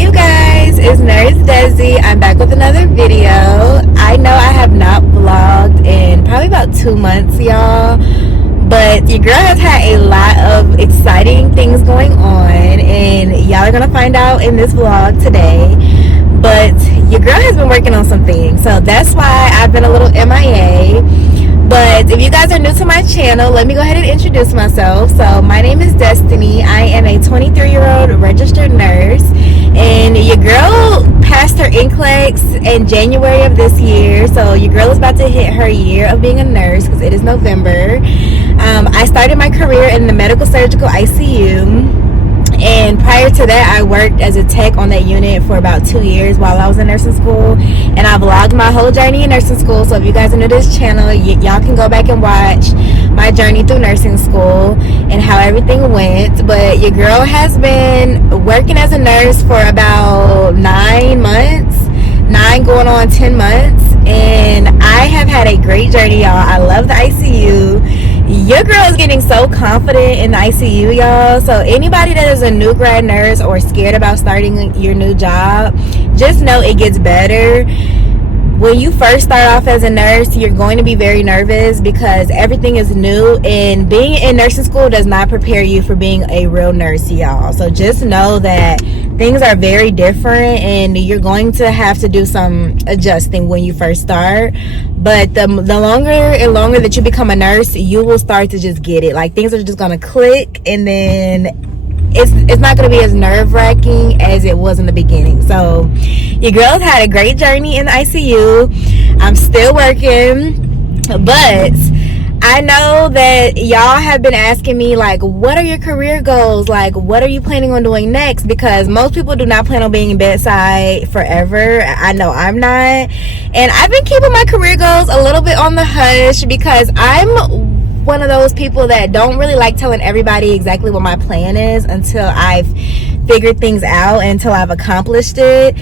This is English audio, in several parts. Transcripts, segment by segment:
you guys, it's Nurse Desi. I'm back with another video. I know I have not vlogged in probably about 2 months, y'all, but your girl has had a lot of exciting things going on, and y'all are gonna find out in this vlog today. But your girl has been working on some things, so that's why I've been a little MIA. But if you guys are new to my channel, let me go ahead and introduce myself. So my name is Destiny. I am a 23-year-old registered nurse, and your girl passed her NCLEX in January of this year. So your girl is about to hit her year of being a nurse because it is November. I started my career in the medical surgical ICU. And prior to that, I worked as a tech on that unit for about 2 years while I was in nursing school. And I vlogged my whole journey in nursing school. So if you guys are new to this channel, y'all can go back and watch my journey through nursing school and how everything went. But your girl has been working as a nurse for about 9 months. 9 going on 10 months. And I have had a great journey, y'all. I love the ICU. Your girl is getting so confident in the ICU, y'all. So anybody that is a new grad nurse or scared about starting your new job, just know it gets better. When you first start off as a nurse, you're going to be very nervous because everything is new, and being in nursing school does not prepare you for being a real nurse, y'all. So just know that things are very different, and you're going to have to do some adjusting when you first start. But the longer and longer that you become a nurse, you will start to just get it. Like, things are just going to click, and then it's not going to be as nerve-wracking as it was in the beginning. So your girl's had a great journey in the ICU. I'm still working, but I know that y'all have been asking me, like, what are your career goals? Like, what are you planning on doing next? Because most people do not plan on being in bedside forever. I know I'm not. And I've been keeping my career goals a little bit on the hush because I'm one of those people that don't really like telling everybody exactly what my plan is until I've figured things out, until I've accomplished it.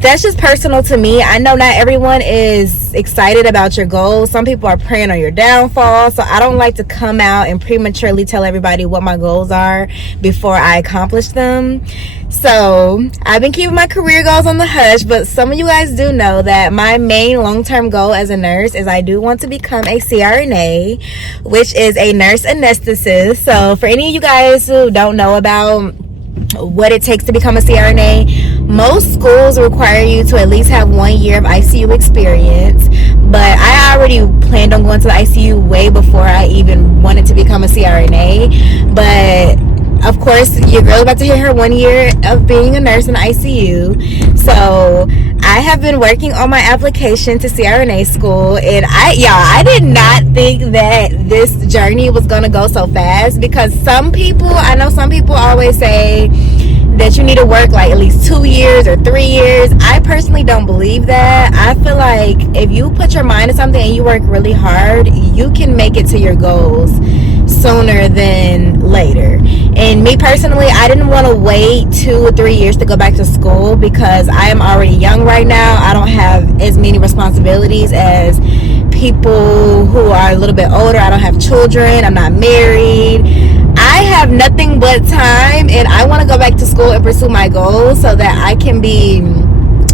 That's just personal to me. I know not everyone is excited about your goals. Some people are preying on your downfall. So I don't like to come out and prematurely tell everybody what my goals are before I accomplish them. So I've been keeping my career goals on the hush, but some of you guys do know that my main long-term goal as a nurse is I do want to become a CRNA, which is a nurse anesthetist. So for any of you guys who don't know about what it takes to become a CRNA, most schools require you to at least have 1 year of ICU experience, but I already planned on going to the ICU way before I even wanted to become a CRNA. But of course, your girl about to hit her 1 year of being a nurse in the ICU. So I have been working on my application to CRNA school, and I did not think that this journey was gonna go so fast, because I know some people always say that you need to work like at least 2 years or 3 years. I personally don't believe that. I feel like if you put your mind to something and you work really hard, you can make it to your goals sooner than later. And me personally, I didn't want to wait 2 or 3 years to go back to school because I am already young right now. I don't have as many responsibilities as people who are a little bit older. I don't have children. I'm not married. I have nothing but time, and I want to go back to school and pursue my goals so that I can be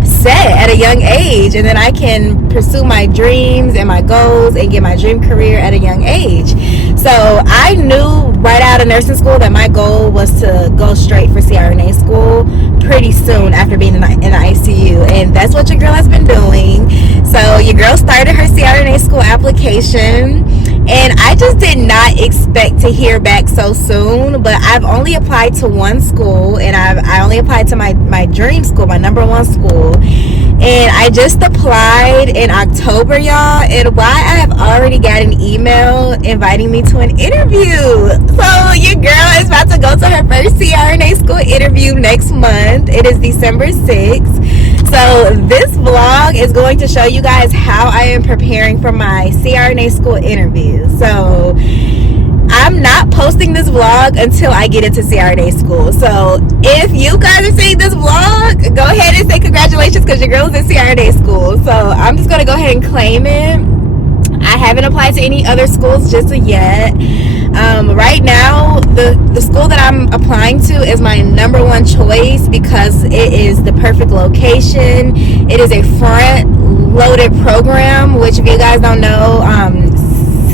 set at a young age, and then I can pursue my dreams and my goals and get my dream career at a young age. So I knew right out of nursing school that my goal was to go straight for CRNA school pretty soon after being in the ICU, and that's what your girl has been doing. So your girl started her CRNA school application, and I just did not expect to hear back so soon. But I've only applied to one school, and I only applied to my dream school, my #1 school. And I just applied in October, y'all, and why I have already got an email inviting me to an interview. So your girl is about to go to her first CRNA school interview next month. It is December 6th. So this vlog is going to show you guys how I am preparing for my CRNA school interview. So I'm not posting this vlog until I get into CRNA school. So if you guys are seeing this vlog, go ahead and say congratulations because your girl's in CRNA school. So I'm just going to go ahead and claim it. I I haven't applied to any other schools just yet. Right now, the school that I'm applying to is my number one choice because it is the perfect location. It is a front-loaded program, which if you guys don't know,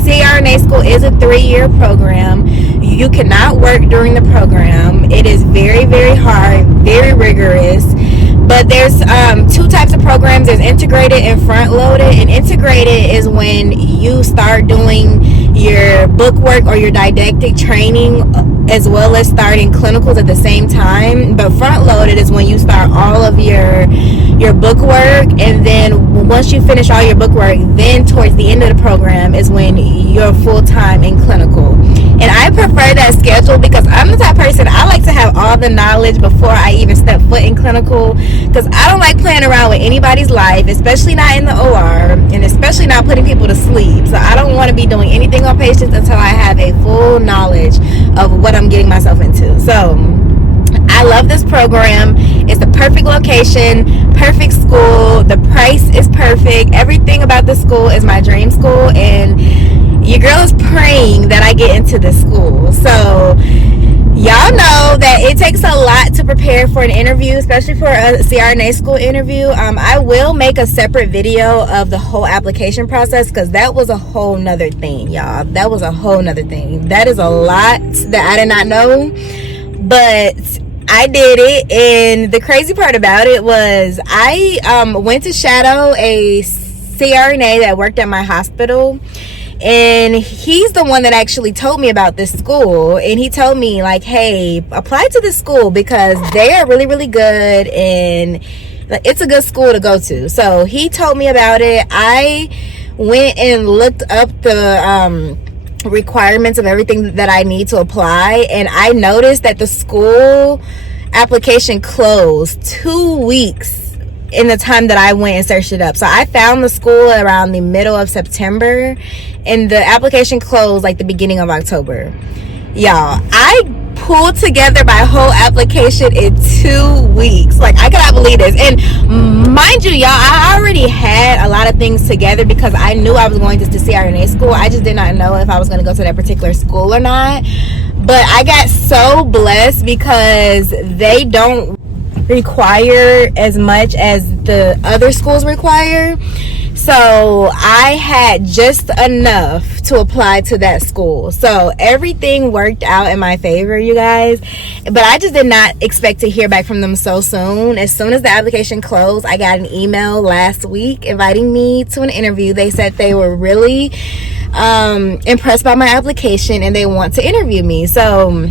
CRNA school is a 3-year program. You cannot work during the program. It is very, very hard, very rigorous. But there's 2 types of programs. There's integrated and front-loaded. And integrated is when you start doing your book work or your didactic training as well as starting clinicals at the same time. But front-loaded is when you start all of your book work, and then once you finish all your book work, then towards the end of the program is when you're full-time in clinical. And I prefer that schedule because I'm the type of person, I like to have all the knowledge before I even step foot in clinical, because I don't like playing around with anybody's life, especially not in the OR, and especially not putting people to sleep. So I don't want to be doing anything on patients until I have a full knowledge of what I'm getting myself into. So I love this program. It's the perfect location, perfect school. The price is perfect. Everything about the school is my dream school, and your girl is praying that I get into this school. So y'all know that it takes a lot to prepare for an interview, especially for a CRNA school interview. I will make a separate video of the whole application process because that was a whole nother thing, y'all. That was a whole nother thing. That is a lot that I did not know, but I did it. And the crazy part about it was I went to shadow a CRNA that worked at my hospital, and he's the one that actually told me about this school. And he told me, like, hey, apply to this school because they are really, really good and it's a good school to go to. So he told me about it. I went and looked up the requirements of everything that I need to apply, and I noticed that the school application closed 2 weeks in the time that I went and searched it up. So I found the school around the middle of September, and the application closed like the beginning of October. Y'all, I pulled together my whole application in 2 weeks. Like, I cannot believe this. And mind you, y'all, I already had a lot of things together because I knew I was going to CRNA school. I just did not know if I was going to go to that particular school or not. But I got so blessed because they don't require as much as the other schools require. So I had just enough to apply to that school. So everything worked out in my favor, you guys. But I just did not expect to hear back from them so soon. As soon as the application closed, I got an email last week inviting me to an interview. They said they were really impressed by my application and they want to interview me. So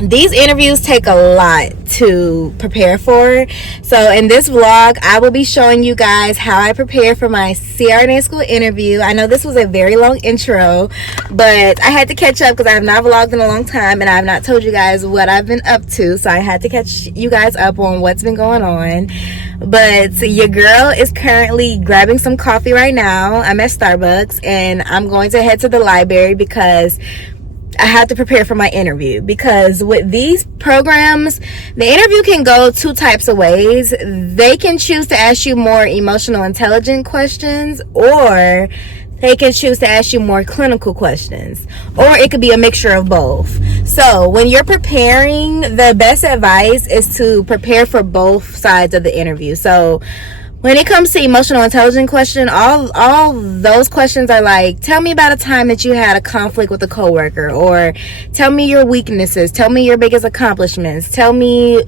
these interviews take a lot to prepare for. So in this vlog, I will be showing you guys how I prepare for my CRNA school interview. I know this was a very long intro, but I had to catch up because I have not vlogged in a long time and I have not told you guys what I've been up to. So I had to catch you guys up on what's been going on. But your girl is currently grabbing some coffee right now. I'm at Starbucks and I'm going to head to the library because I have to prepare for my interview. Because with these programs, the interview can go 2 types of ways. They can choose to ask you more emotional intelligent questions, or they can choose to ask you more clinical questions, or it could be a mixture of both. So when you're preparing, the best advice is to prepare for both sides of the interview. So when it comes to emotional intelligence question, all those questions are like, tell me about a time that you had a conflict with a coworker, or tell me your weaknesses, tell me your biggest accomplishments, tell me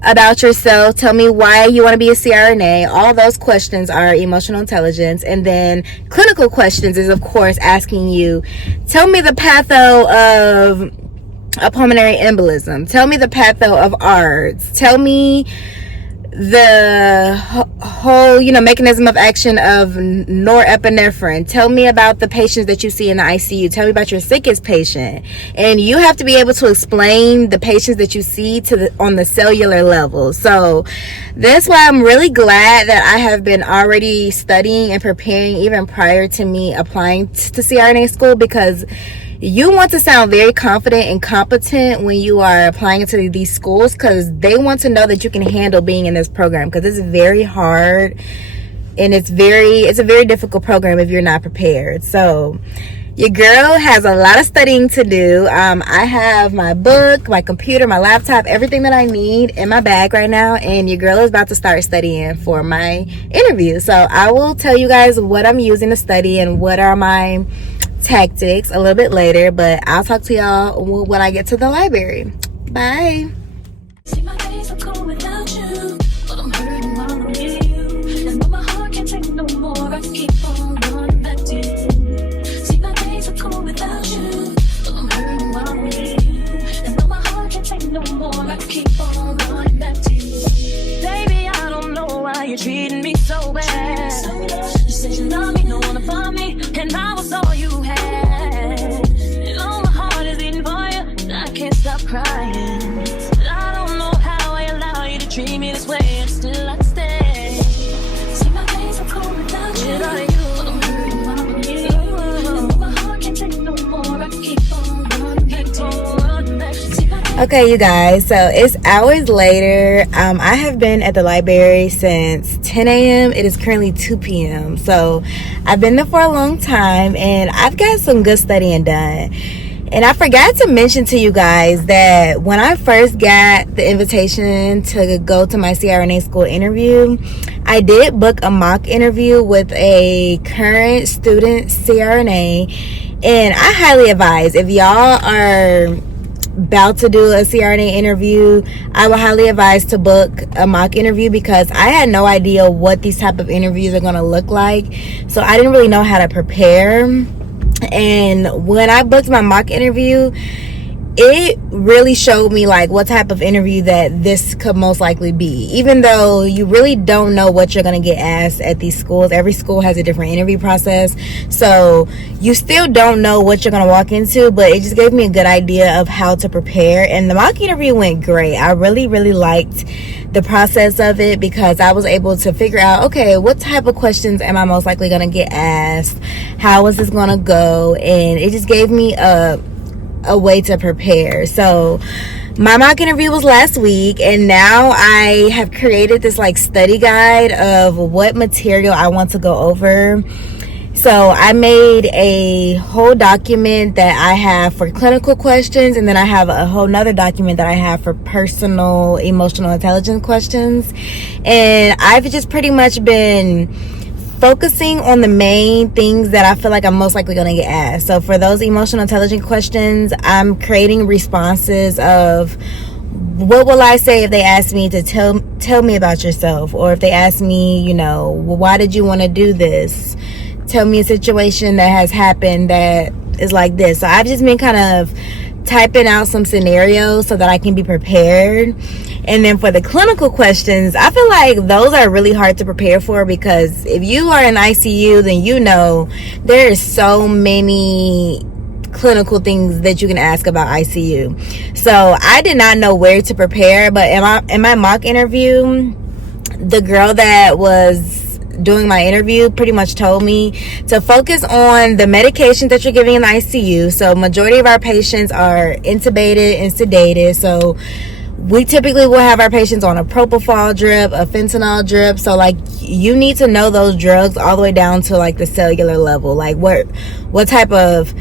about yourself, tell me why you want to be a CRNA. All those questions are emotional intelligence. And then clinical questions is, of course, asking you, tell me the patho of a pulmonary embolism, tell me the patho of ARDS, tell me the whole, mechanism of action of norepinephrine. Tell me about the patients that you see in the ICU. Tell me about your sickest patient. And you have to be able to explain the patients that you see on the cellular level. So that's why I'm really glad that I have been already studying and preparing even prior to me applying to CRNA school, because you want to sound very confident and competent when you are applying to these schools, because they want to know that you can handle being in this program, because it's very hard and it's a very difficult program if you're not prepared. So your girl has a lot of studying to do. I have my book, my computer, my laptop, everything that I need in my bag right now, and your girl is about to start studying for my interview. So I will tell you guys what I'm using to study and what are my tactics a little bit later, but I'll talk to y'all when I get to the library. Bye. See, my days are cold without you, but I'm hurting while I'm with you. And though my heart can't take no more, I keep on running back to you. See, my days are cold without you, but I'm hurting while I'm with you. And though my heart can't take no more, I keep on running back to you. Baby, I don't know why you're treating me so bad. You said you love me, no one above me, and I was all you had. And all my heart is beating for you, and I can't stop crying. I don't know how I allow you to treat me this way, and still I stay. See, my days are cold without you, but I'm hurting while I'm with you. And my heart can't take no more, I keep on running back to you. Okay, you guys, so it's hours later. I have been at the library since 10 a.m. It is currently 2 p.m. So I've been there for a long time, and I've got some good studying done. And I forgot to mention to you guys that when I first got the invitation to go to my CRNA school interview, I did book a mock interview with a current student CRNA. And I highly advise, if y'all are about to do a CRNA interview, I would highly advise to book a mock interview, because I had no idea what these type of interviews are going to look like. So I didn't really know how to prepare. And when I booked my mock interview, it really showed me like what type of interview that this could most likely be. Even though you really don't know what you're going to get asked at these schools. Every school has a different interview process. So you still don't know what you're going to walk into, but it just gave me a good idea of how to prepare. And the mock interview went great. I really, really liked the process of it, because I was able to figure out, okay, what type of questions am I most likely going to get asked? How is this going to go? And it just gave me a way to prepare. So my mock interview was last week, and now I have created this like study guide of what material I want to go over. So I made a whole document that I have for clinical questions, and then I have a whole nother document that I have for personal emotional intelligence questions. And I've just pretty much been focusing on the main things that I feel like I'm most likely going to get asked. So for those emotional intelligence questions, I'm creating responses of what will I say if they ask me to tell me about yourself, or if they ask me, you know, well, why did you want to do this? Tell me a situation that has happened that is like this. So I've just been kind of typing out some scenarios so that I can be prepared. And then for the clinical questions, I feel like those are really hard to prepare for, because if you are in ICU, then you know there is so many clinical things that you can ask about ICU. So I did not know where to prepare, but in my mock interview, the girl that was doing my interview pretty much told me to focus on the medications that you're giving in the ICU. So majority of our patients are intubated and sedated. So we typically will have our patients on a propofol drip, a fentanyl drip. So like you need to know those drugs all the way down to like the cellular level. Like what type of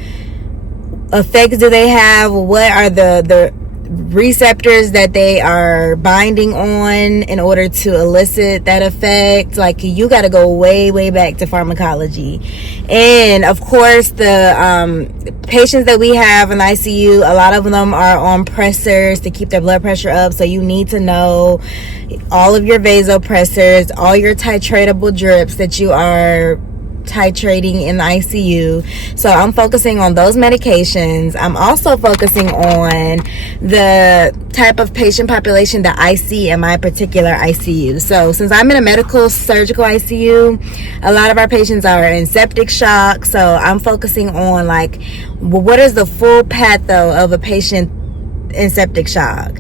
effects do they have? What are the receptors that they are binding on in order to elicit that effect? Like you got to go way back to pharmacology. And of course the patients that we have in the ICU, a lot of them are on pressors to keep their blood pressure up. So you need to know all of your vasopressors, all your titratable drips that you are titrating in the ICU. So I'm focusing on those medications. I'm also focusing on the type of patient population that I see in my particular ICU. So since I'm in a medical surgical ICU, a lot of our patients are in septic shock. So I'm focusing on like, what is the full patho of a patient in septic shock?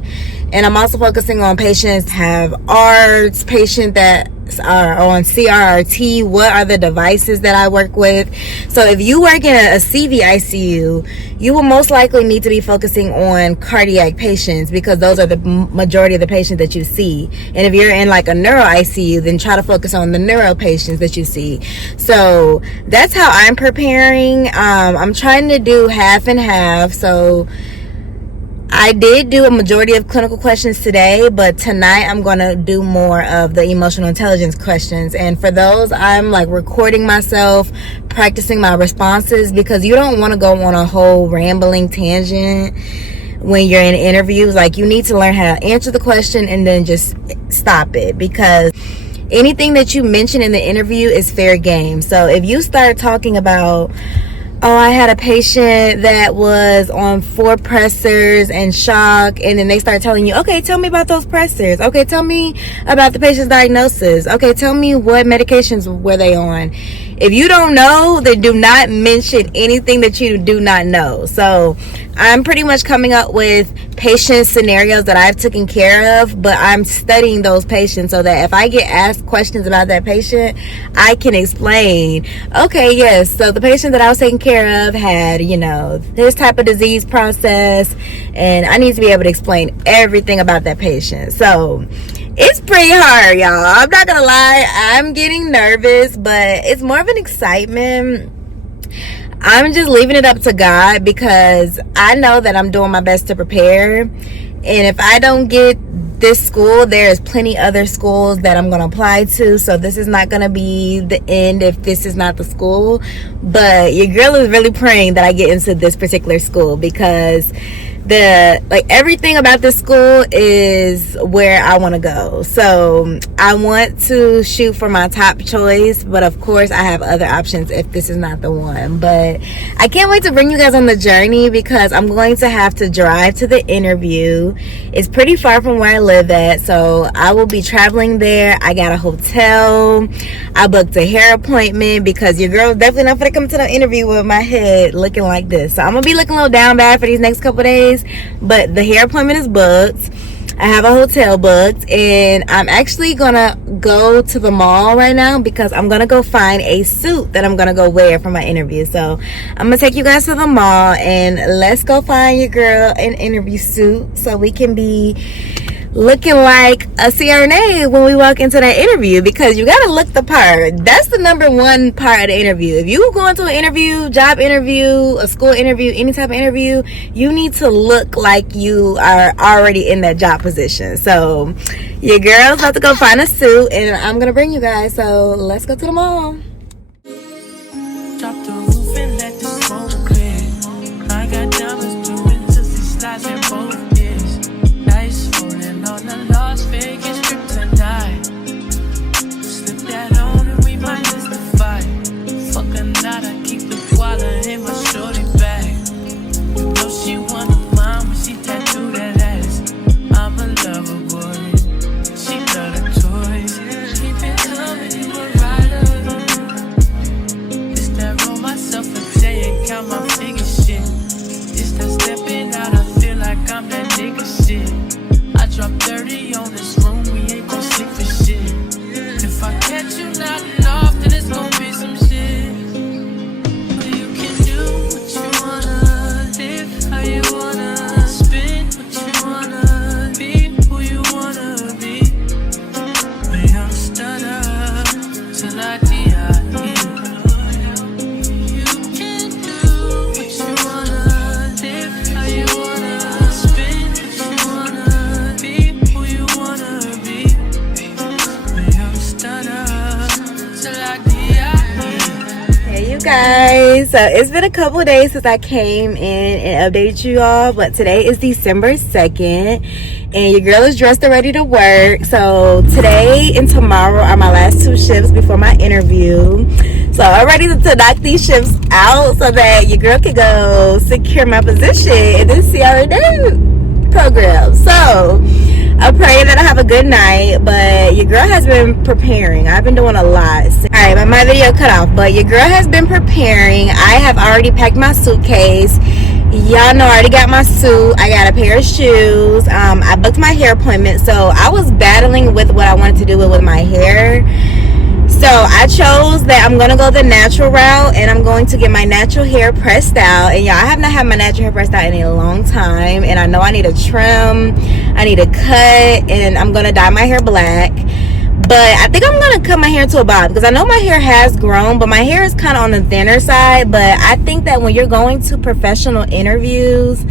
And I'm also focusing on patients have ARDS, patient that are on CRRT, what are the devices that I work with. So if you work in a CV ICU, you will most likely need to be focusing on cardiac patients, because those are the majority of the patients that you see. And if you're in like a neuro ICU, then try to focus on the neuro patients that you see. So that's how I'm preparing. I'm trying to do half and half. So I did do a majority of clinical questions today, but tonight I'm going to do more of the emotional intelligence questions. And for those, I'm like recording myself, practicing my responses, because you don't want to go on a whole rambling tangent when you're in interviews. Like, you need to learn how to answer the question and then just stop it, because anything that you mention in the interview is fair game. So if you start talking about, oh, I had a patient that was on 4 pressors and shock, and then they start telling you, okay, tell me about those pressors. Okay, tell me about the patient's diagnosis. Okay, tell me what medications were they on. If you don't know, then do not mention anything that you do not know. So I'm pretty much coming up with patient scenarios that I've taken care of, but I'm studying those patients so that if I get asked questions about that patient, I can explain, okay, yes, so the patient that I was taking care of had, you know, this type of disease process, and I need to be able to explain everything about that patient. So it's pretty hard, y'all. I'm not gonna lie, I'm getting nervous, but it's more of an excitement. I'm just leaving it up to God, because I know that I'm doing my best to prepare. And if I don't get this school, there's plenty other schools that I'm going to apply to. So this is not going to be the end if this is not the school. But your girl is really praying that I get into this particular school, because everything about this school is where I want to go. So I want to shoot for my top choice, but of course I have other options if this is not the one. But I can't wait to bring you guys on the journey, because I'm going to have to drive to the interview. It's pretty far from where I live at, so I will be traveling there. I got a hotel. I booked a hair appointment, because your girl's definitely not going to come to the interview with my head looking like this. So I'm going to be looking a little down bad for these next couple days. But the hair appointment is booked. I have a hotel booked, and I'm actually gonna go to the mall right now, because I'm gonna go find a suit that I'm gonna go wear for my interview. So I'm gonna take you guys to the mall, and let's go find your girl an interview suit so we can be looking like a CRNA when we walk into that interview, because you gotta look the part. That's the number one part of the interview. If you go into an interview, job interview, a school interview, any type of interview, you need to look like you are already in that job position. So your girl's about to go find a suit, and I'm gonna bring you guys. So let's go to the mall. Drop the roof and let the smoke clear. I got diamonds doing just these slides and both. On the Las Vegas trip tonight, slip that on and we might miss the fight. Fuck a night, I keep the wallet in my shorty bag. You know she wanna mine when she tattoo that ass. I'm a lover boy, she love the toys. Keep it coming, you a rider. It's that roll myself a J and count my figure shit. It's that stepping out, I feel like I'm that nigga shit. Drop 30 on this room, we ain't gon' sleep for shit. If I catch you nodding off, then it's gon' be some shit. But you can do what you wanna, live how you wanna, spin what you wanna, be who you wanna be. But I'm stutter till I die. You can do what you wanna, live how you wanna, spin what you wanna. Hey you guys, so it's been a couple of days since I came in and updated you all, but today is December 2nd and your girl is dressed and ready to work. So today and tomorrow are my last 2 shifts before my interview. So I'm ready to knock these shifts out so that your girl can go secure my position in this CRNA program. So I pray that I have a good night, but your girl has been preparing. I've been doing a lot. Alright, my video cut off, but your girl has been preparing. I have already packed my suitcase. Y'all know I already got my suit. I got a pair of shoes. I booked my hair appointment. So I was battling with what I wanted to do with my hair. So I chose that I'm going to go the natural route, and I'm going to get my natural hair pressed out. And y'all, I have not had my natural hair pressed out in a long time. And I know I need a trim. I need a cut. And I'm going to dye my hair black. But I think I'm going to cut my hair to a bob, because I know my hair has grown, but my hair is kind of on the thinner side. But I think that when you're going to professional interviews,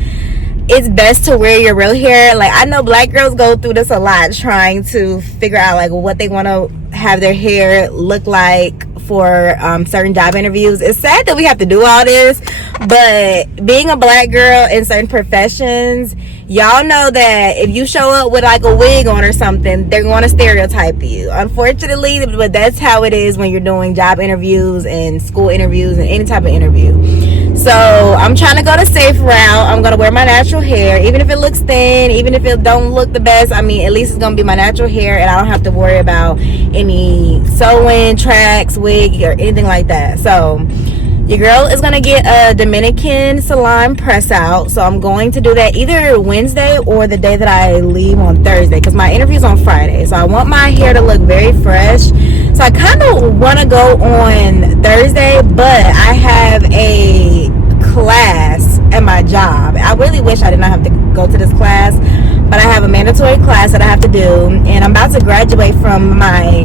it's best to wear your real hair. Like, I know black girls go through this a lot, trying to figure out like what they want to have their hair look like for certain job interviews. It's sad that we have to do all this, but being a black girl in certain professions, y'all know that if you show up with like a wig on or something, they're going to stereotype you, unfortunately. But that's how it is when you're doing job interviews and school interviews and any type of interview. So I'm trying to go the safe route. I'm going to wear my natural hair, even if it looks thin, even if it don't look the best. I mean, at least it's going to be my natural hair, and I don't have to worry about any sewing, tracks, wig, or anything like that. So your girl is going to get a Dominican salon press out. So I'm going to do that either Wednesday or the day that I leave on Thursday, because my interview's on Friday. So I want my hair to look very fresh. So I kind of want to go on Thursday, but I have a class at my job. I really wish I did not have to go to this class, but I have a mandatory class that I have to do, and I'm about to graduate from my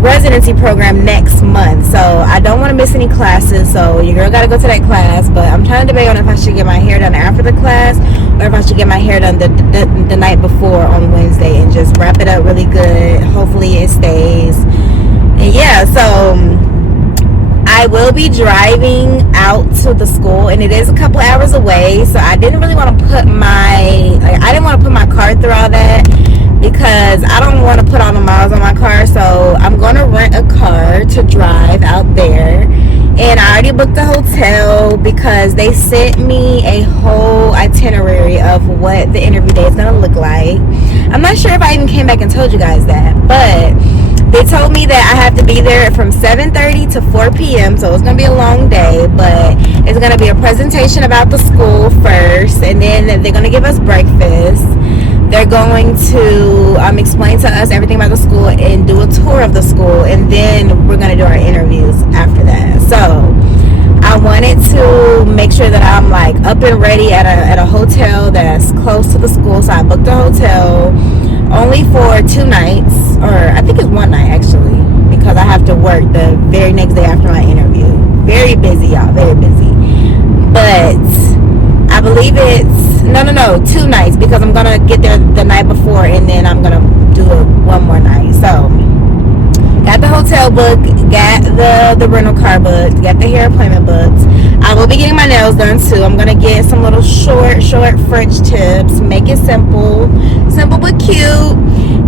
residency program next month, so I don't want to miss any classes. So your girl got to go to that class, but I'm trying to debate on if I should get my hair done after the class or if I should get my hair done the night before on Wednesday and just wrap it up really good. Hopefully it stays. And yeah, so I will be driving out to the school, and it is a couple hours away, so I didn't really want to put my car through all that, because I don't want to put all the miles on my car. So I'm going to rent a car to drive out there, and I already booked a hotel because they sent me a whole itinerary of what the interview day is going to look like. I'm not sure if I even came back and told you guys that, but they told me that I have to be there from 7:30 to 4 p.m. So it's going to be a long day, but it's going to be a presentation about the school first, and then they're going to give us breakfast. They're going to explain to us everything about the school and do a tour of the school, and then we're going to do our interviews after that. So I wanted to make sure that I'm like up and ready at a hotel that's close to the school. So I booked a hotel only for 2 nights, or I think it's 1 night actually, because I have to work the very next day after my interview. Very busy, y'all, very busy. But I believe it's no 2 nights, because I'm gonna get there the night before, and then I'm gonna do it 1 more night. So got the hotel booked, got the rental car booked, got the hair appointment booked. I will be getting my nails done too. I'm gonna get some little short French tips, make it simple but cute.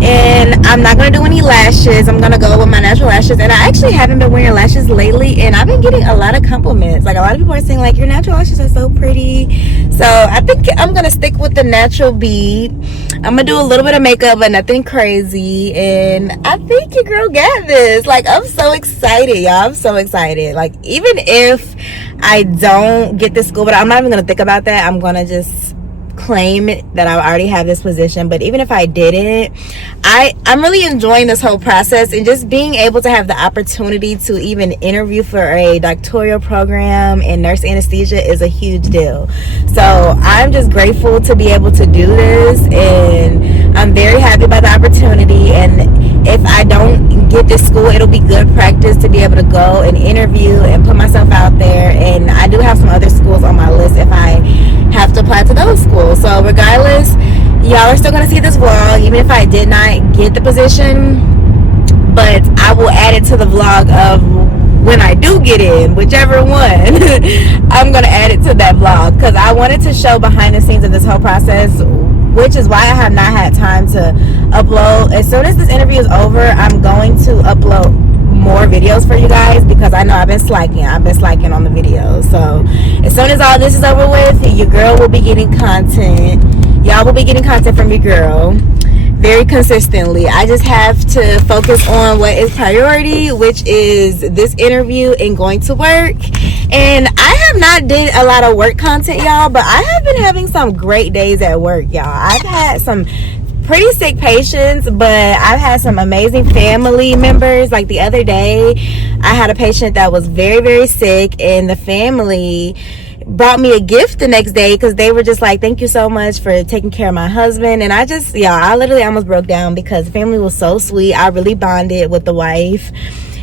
And I'm not gonna do any lashes. I'm gonna go with my natural lashes. And I actually haven't been wearing lashes lately, and I've been getting a lot of compliments. Like, a lot of people are saying like, your natural lashes are so pretty. So I think I'm gonna stick with the natural bead. I'm gonna do a little bit of makeup, but nothing crazy. And I think your girl got this. Like, I'm so excited, y'all. I'm so excited. Like, even if I don't get this school, but I'm not even gonna think about that. I'm gonna just claim it that I already have this position. But even if I didn't, I'm really enjoying this whole process, and just being able to have the opportunity to even interview for a doctoral program in nurse anesthesia is a huge deal. So I'm just grateful to be able to do this, and I'm very happy about the opportunity. And if I don't get this school, it'll be good practice to be able to go and interview and put myself out there. And I do have some other schools on my list if I have to apply to those schools. So regardless, y'all are still going to see this vlog, even if I did not get the position. But I will add it to the vlog of when I do get in, whichever one. I'm going to add it to that vlog, because I wanted to show behind the scenes of this whole process, which is why I have not had time to upload. As soon as this interview is over, I'm going to upload more videos for you guys, because I know I've been slacking on the videos. So as soon as all this is over with, your girl will be getting content. Y'all will be getting content from your girl. very consistently. I just have to focus on what is priority, which is this interview and going to work. And I have not did a lot of work content, y'all, but I have been having some great days at work, y'all. I've had some pretty sick patients, but I've had some amazing family members. Like the other day, I had a patient that was very, very sick, and the family brought me a gift the next day because they were just like, thank you so much for taking care of my husband. And I literally almost broke down because the family was so sweet. I really bonded with the wife.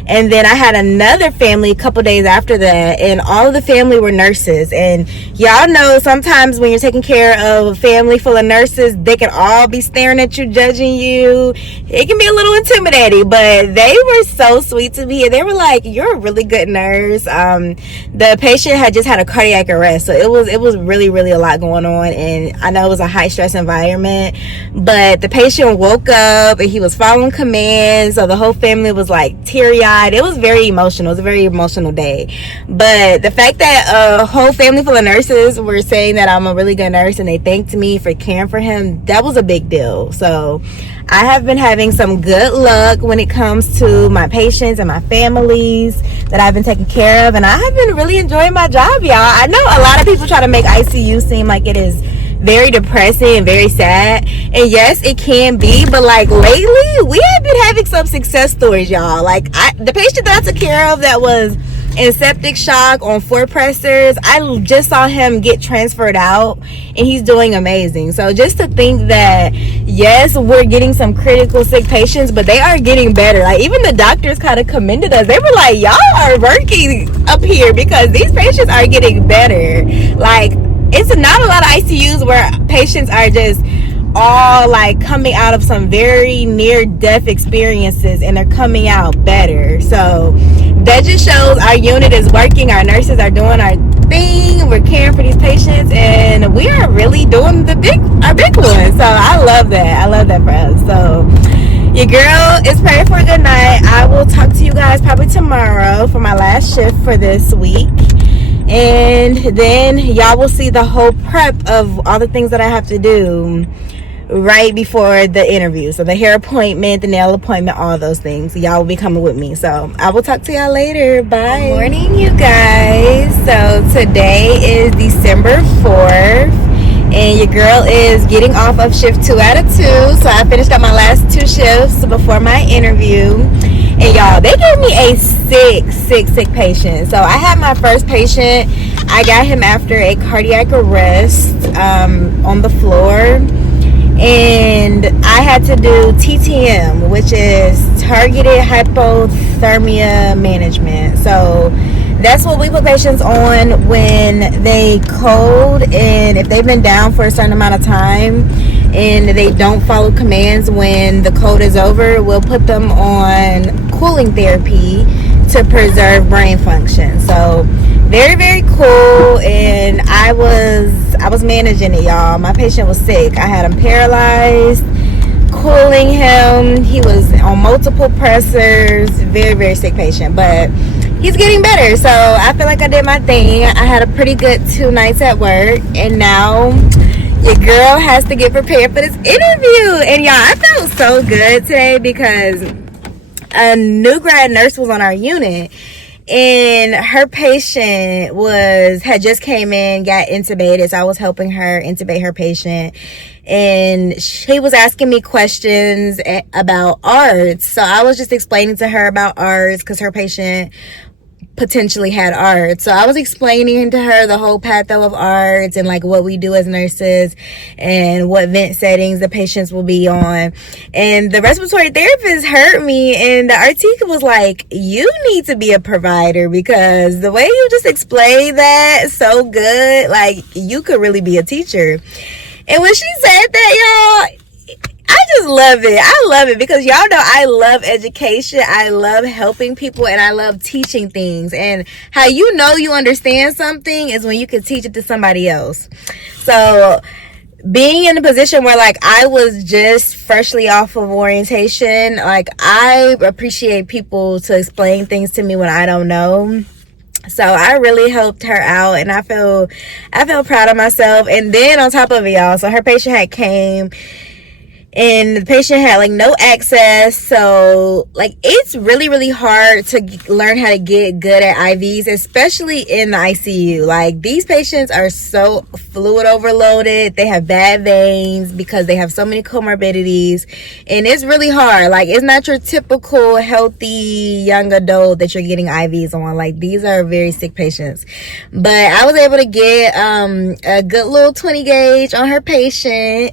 And then I had another family a couple days after that, and all of the family were nurses. And y'all know sometimes when you're taking care of a family full of nurses, they can all be staring at you, judging you. It can be a little intimidating, but they were so sweet to me. And they were like, you're a really good nurse. The patient had just had a cardiac arrest, so it was really, really a lot going on. And I know it was a high stress environment, but the patient woke up and he was following commands, so the whole family was like teary-eyed. It was very emotional. It was a very emotional day. But the fact that a whole family full of nurses were saying that I'm a really good nurse and they thanked me for caring for him, that was a big deal. So I have been having some good luck when it comes to my patients and my families that I've been taking care of. And I have been really enjoying my job, y'all. I know a lot of people try to make ICU seem like it is very depressing and very sad, and yes, it can be, but like lately we have been having some success stories, y'all. Like the patient that I took care of that was in septic shock on 4 pressors, I just saw him get transferred out and he's doing amazing. So just to think that yes, we're getting some critical sick patients, but they are getting better. Like even the doctors kind of commended us. They were like, y'all are working up here because these patients are getting better. Like it's not a lot of ICUs where patients are just all like coming out of some very near-death experiences and they're coming out better. So that just shows our unit is working. Our nurses are doing our thing. We're caring for these patients, and we are really doing our big one. So I love that. I love that for us. So your girl is praying for a good night. I will talk to you guys probably tomorrow for my last shift for this week. And then y'all will see the whole prep of all the things that I have to do right before the interview. So the hair appointment, the nail appointment, all those things. Y'all will be coming with me. So I will talk to y'all later. Bye. Good morning, you guys. So today is December 4th. And your girl is getting off of shift 2 out of 2. So I finished up my last 2 shifts before my interview. And y'all, they gave me a sick patient. So I had my first patient. I got him after a cardiac arrest on the floor. And I had to do TTM, which is targeted hypothermia management. So that's what we put patients on when they cold, and if they've been down for a certain amount of time and they don't follow commands when the cold is over, we'll put them on cooling therapy to preserve brain function. So very, very cool. And I was managing it, y'all. My patient was sick. I had him paralyzed, cooling him. He was on multiple pressors. Very, very sick patient, but he's getting better. So I feel like I did my thing. I had a pretty good 2 nights at work, and now your girl has to get prepared for this interview. And y'all, I felt so good today because a new grad nurse was on our unit, and her patient had just came in, got intubated. So I was helping her intubate her patient, and she was asking me questions about ARDS. So I was just explaining to her about ARDS because her patient potentially had ARDS. So I was explaining to her the whole patho of ARDS and like what we do as nurses and what vent settings the patients will be on. And the respiratory therapist heard me, and the RT was like, you need to be a provider because the way you just explained that so good, like you could really be a teacher. And when she said that, y'all, I just love it. I love it because y'all know I love education. I love helping people, and I love teaching things. And how you know you understand something is when you can teach it to somebody else. So being in a position where like I was just freshly off of orientation, like I appreciate people to explain things to me when I don't know. So I really helped her out, and I feel proud of myself. And then on top of it, y'all, so her patient had came, and the patient had like no access. So like it's really hard to learn how to get good at IVs, especially in the ICU. Like these patients are so fluid overloaded, they have bad veins because they have so many comorbidities, and it's really hard. Like it's not your typical healthy young adult that you're getting IVs on. Like these are very sick patients. But I was able to get a good little 20 gauge on her patient,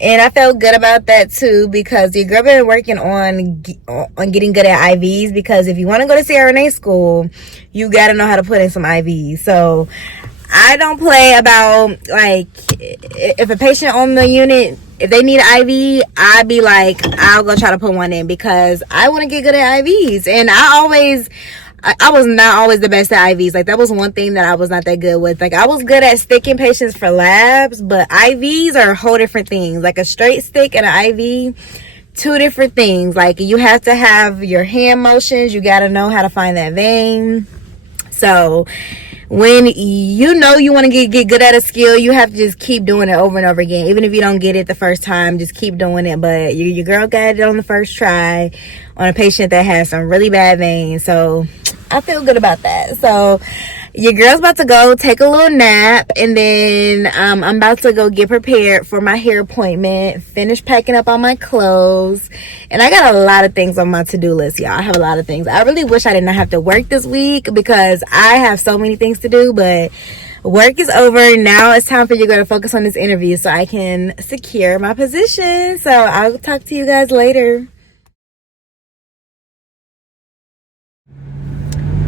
and I felt good about that too, because your girl been working on getting good at IVs, because if you want to go to CRNA school, you got to know how to put in some IVs. So I don't play about, like, if a patient on the unit, if they need an IV, I'd be like, I'll go try to put one in, because I want to get good at IVs. And I was not always the best at IVs. Like that was one thing that I was not that good with. Like I was good at sticking patients for labs, but IVs are whole different things. Like a straight stick and an IV, two different things. Like you have to have your hand motions. You got to know how to find that vein. So when you know you want to get good at a skill, you have to just keep doing it over and over again. Even if you don't get it the first time, just keep doing it. But your girl got it on the first try on a patient that has some really bad veins. So I feel good about that. So your girl's about to go take a little nap, and then I'm about to go get prepared for my hair appointment, finish packing up all my clothes, and I got a lot of things on my to-do list, y'all. I have a lot of things. I really wish I did not have to work this week, because I have so many things to do, but work is over. Now it's time for you to focus on this interview so I can secure my position. So I'll talk to you guys later.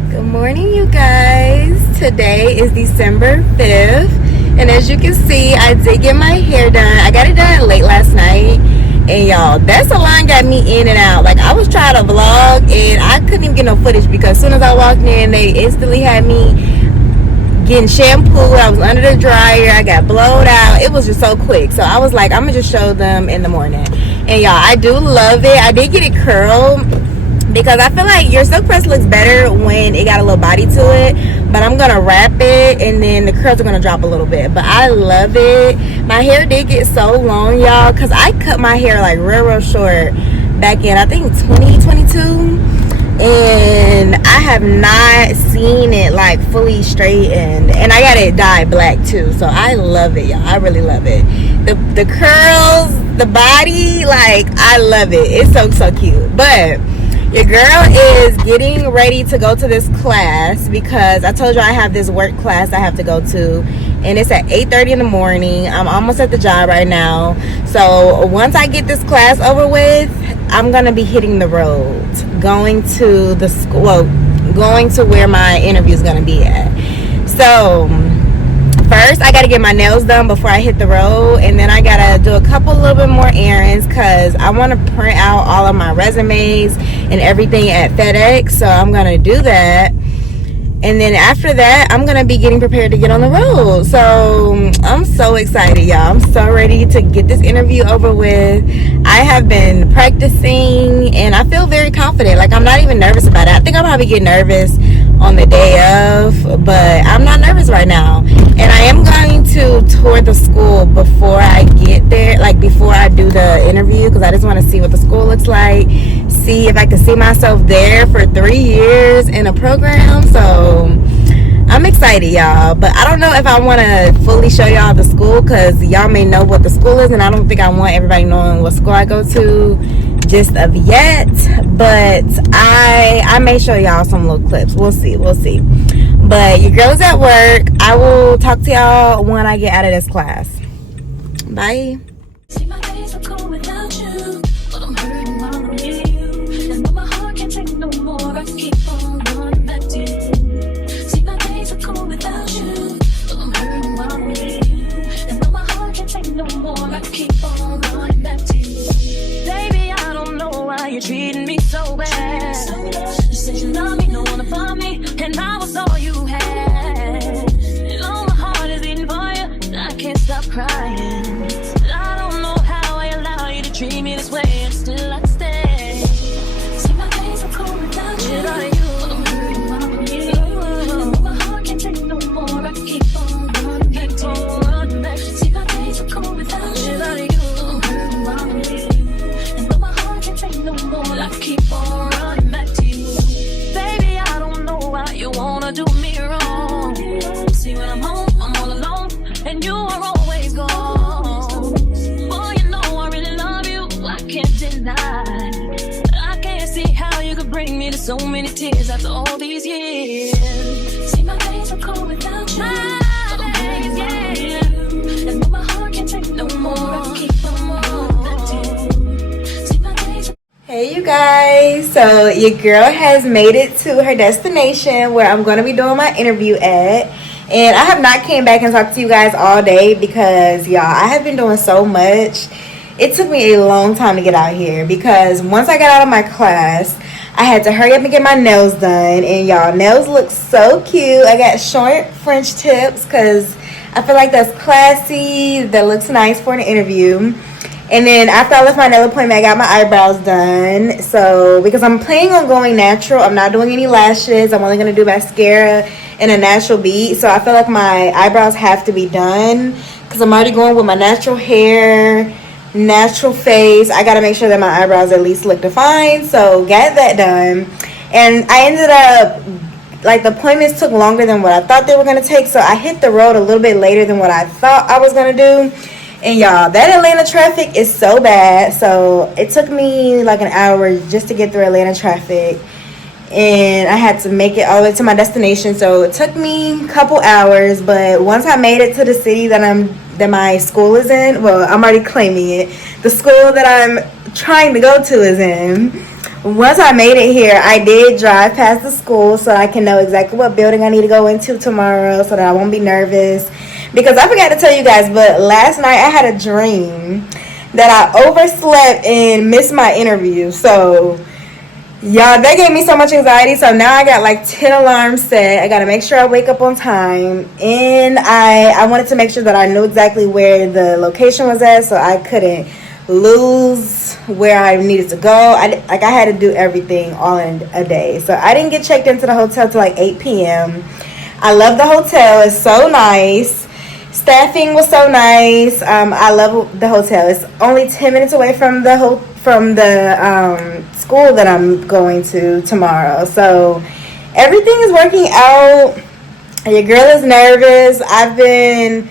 Good morning, you guys. Today is December 5th, and as you can see, I did get my hair done. I got it done late last night, and y'all, that salon got me in and out. Like I was trying to vlog and I couldn't even get no footage, because as soon as I walked in, they instantly had me getting shampooed. I was under the dryer, I got blowed out. It was just so quick. So I was like, I'm gonna just show them in the morning. And y'all, I do love it. I did get it curled, because I feel like your silk press looks better when it got a little body to it. But I'm gonna wrap it, and then the curls are gonna drop a little bit. But I love it. My hair did get so long, y'all, because I cut my hair like real short back in, I think, 2022, and I have not seen it like fully straightened. And I got it dyed black too, so I love it, y'all. I really love it. The curls, the body, like I love it. It's so cute. But your girl is getting ready to go to this class, because I told you I have this work class I have to go to, and it's at 8:30 in the morning. I'm almost at the job right now. So once I get this class over with, I'm gonna be hitting the road, going to the school, well, going to where my interview is gonna be at. So first I gotta get my nails done before I hit the road, and then I gotta do a little bit more errands, because I want to print out all of my resumes and everything at FedEx. So I'm gonna do that, and then after that I'm gonna be getting prepared to get on the road. So I'm so excited, y'all. I'm so ready to get this interview over with. I have been practicing, and I feel very confident. Like I'm not even nervous about it. I think I'll probably get nervous on the day of, but I'm not nervous right now. And I am going to tour the school before I get there, like before I do the interview, because I just want to see what the school looks like, see if I can see myself there for 3 years in a program. So I'm excited, y'all. But I don't know if I want to fully show y'all the school, because y'all may know what the school is, and I don't think I want everybody knowing what school I go to just of yet. But I may show y'all some little clips. We'll see. But your girl's at work. I will talk to y'all when I get out of this class. Bye. See, my days are cool without you, but I'm hurting while I'm near you. And though my heart can't take no more, I keep on running back to you. See, my days are cool without you, but I'm hurting while I'm near you. And though my heart can't take no more, I keep on running back to you. Baby, I don't know why you're treating me so bad. You said you love me, don't wanna find me, and I was all you had. And all my heart is beating for you, I can't stop crying. I don't know how I allow you to treat me this way, and still I stay. See, my days are cold without you, but I'm hurting while I'm with you. And my heart can't take no more, I keep on running back to you. See, my days are cold without you, but I'm hurting while I'm with you. to so many tears after all these years. See, my days are cold without you. My days, yeah. And my heart can't take no more. I keep no more. See, my days. Hey you guys, so your girl has made it to her destination where I'm going to be doing my interview at. And I have not came back and talked to you guys all day because, y'all, I have been doing so much. It took me a long time to get out here because once I got out of my class, I had to hurry up and get my nails done. And, y'all, nails look so cute. I got short French tips because I feel like that's classy. That looks nice for an interview. And then after I left my nail appointment, I got my eyebrows done. So, because I'm planning on going natural, I'm not doing any lashes. I'm only going to do mascara and a natural bead. So, I feel like my eyebrows have to be done because I'm already going with my natural hair, natural face. I got to make sure that my eyebrows at least look defined. So, got that done. And I ended up, like, the appointments took longer than what I thought they were going to take. So, I hit the road a little bit later than what I thought I was going to do. And y'all, that Atlanta traffic is so bad. So it took me like an hour just to get through Atlanta traffic. And I had to make it all the way to my destination. So it took me a couple hours. But once I made it to the city that my school is in, well, I'm already claiming it. The school that I'm trying to go to is in. Once I made it here, I did drive past the school so I can know exactly what building I need to go into tomorrow so that I won't be nervous. Because I forgot to tell you guys, but last night I had a dream that I overslept and missed my interview. So, y'all, that gave me so much anxiety. So now I got like 10 alarms set. I got to make sure I wake up on time. And I wanted to make sure that I knew exactly where the location was at so I couldn't lose where I needed to go. I had to do everything all in a day. So I didn't get checked into the hotel till like 8 p.m. I love the hotel. It's so nice. Staffing was so nice. I love the hotel. It's only 10 minutes away from the school that I'm going to tomorrow. So everything is working out. Your girl is nervous. I've been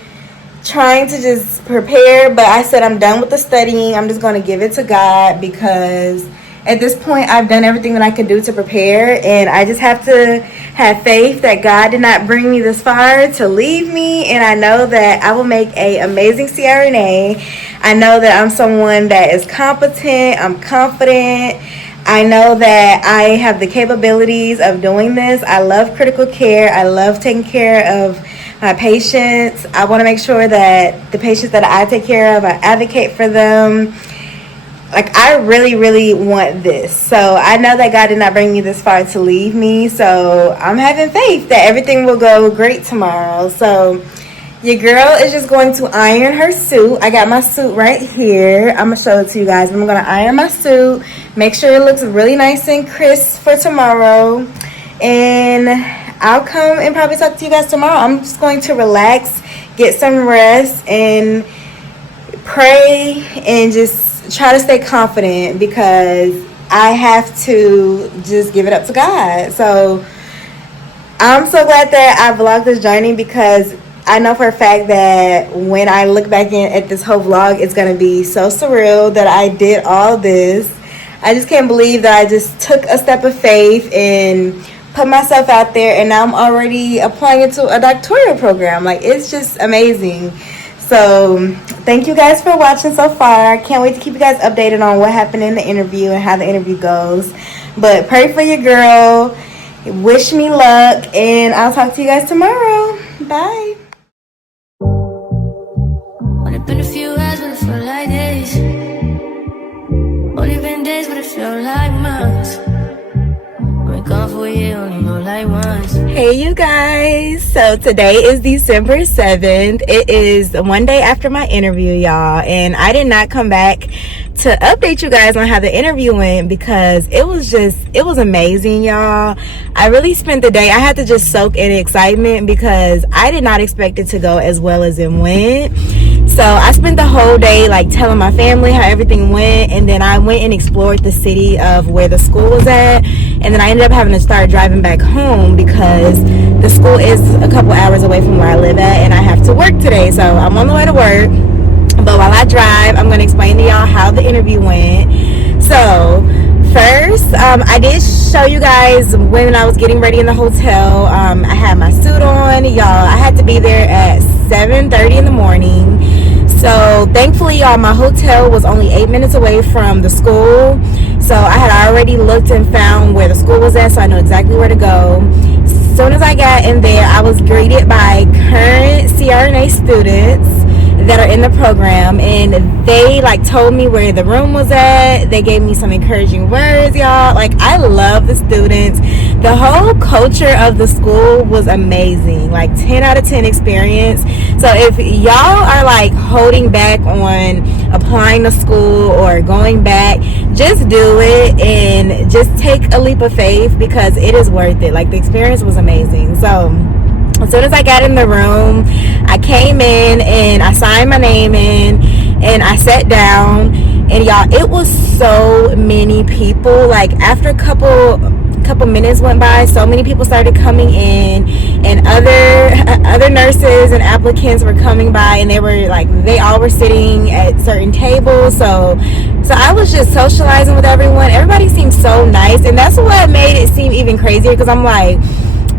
trying to just prepare, but I said I'm done with the studying. I'm just going to give it to God because at this point I've done everything that I could do to prepare, and I just have to have faith that God did not bring me this far to leave me. And I know that I will make an amazing CRNA. I know that I'm someone that is competent. I'm confident. I know that I have the capabilities of doing this. I love critical care. I love taking care of my patients. I want to make sure that the patients that I take care of, I advocate for them. Like, I really, really want this. So I know that God did not bring me this far to leave me. So I'm having faith that everything will go great tomorrow. So your girl is just going to iron her suit. I got my suit right here. I'm going to show it to you guys. I'm going to iron my suit. Make sure it looks really nice and crisp for tomorrow. And I'll come and probably talk to you guys tomorrow. I'm just going to relax, get some rest, and pray and just try to stay confident because I have to just give it up to God. So I'm so glad that I vlogged this journey because I know for a fact that when I look back at this whole vlog, it's going to be so surreal that I did all this. I just can't believe that I just took a step of faith and put myself out there, and now I'm already applying into a doctoral program. Like, it's just amazing. So thank you guys for watching so far. I can't wait to keep you guys updated on what happened in the interview and how the interview goes. But pray for your girl. Wish me luck. And I'll talk to you guys tomorrow. Bye. Only been a few hours, but it felt like days. Only been days, but it felt like months. Been gone for a year, only know like once. Hey you guys, so today is December 7th. It is one day after my interview, y'all, and I did not come back to update you guys on how the interview went because it was amazing, y'all. I really spent the day, I had to just soak in excitement because I did not expect it to go as well as it went. So I spent the whole day like telling my family how everything went, and then I went and explored the city of where the school was at, and then I ended up having to start driving back home because the school is a couple hours away from where I live at, and I have to work today. So I'm on the way to work, but while I drive, I'm going to explain to y'all how the interview went. So first, I did show you guys when I was getting ready in the hotel. I had my suit on, y'all. I had to be there at 7:30 in the morning. So thankfully, y'all, my hotel was only 8 minutes away from the school. So I had already looked and found where the school was at, so I knew exactly where to go. As soon as I got in there, I was greeted by current CRNA students that are in the program, and they like told me where the room was at. They gave me some encouraging words, y'all. Like, I love the students. The whole culture of the school was amazing. Like 10 out of 10 experience. So if y'all are like holding back on applying to school or going back, just do it and just take a leap of faith, because it is worth it. Like, the experience was amazing. So as soon as I got in the room, I came in and I signed my name in and I sat down, and y'all, it was so many people. Like, after a couple minutes went by, so many people started coming in, and other nurses and applicants were coming by, and they all were sitting at certain tables. So I was just socializing with everyone. Everybody seemed so nice, and that's what made it seem even crazier, because I'm like,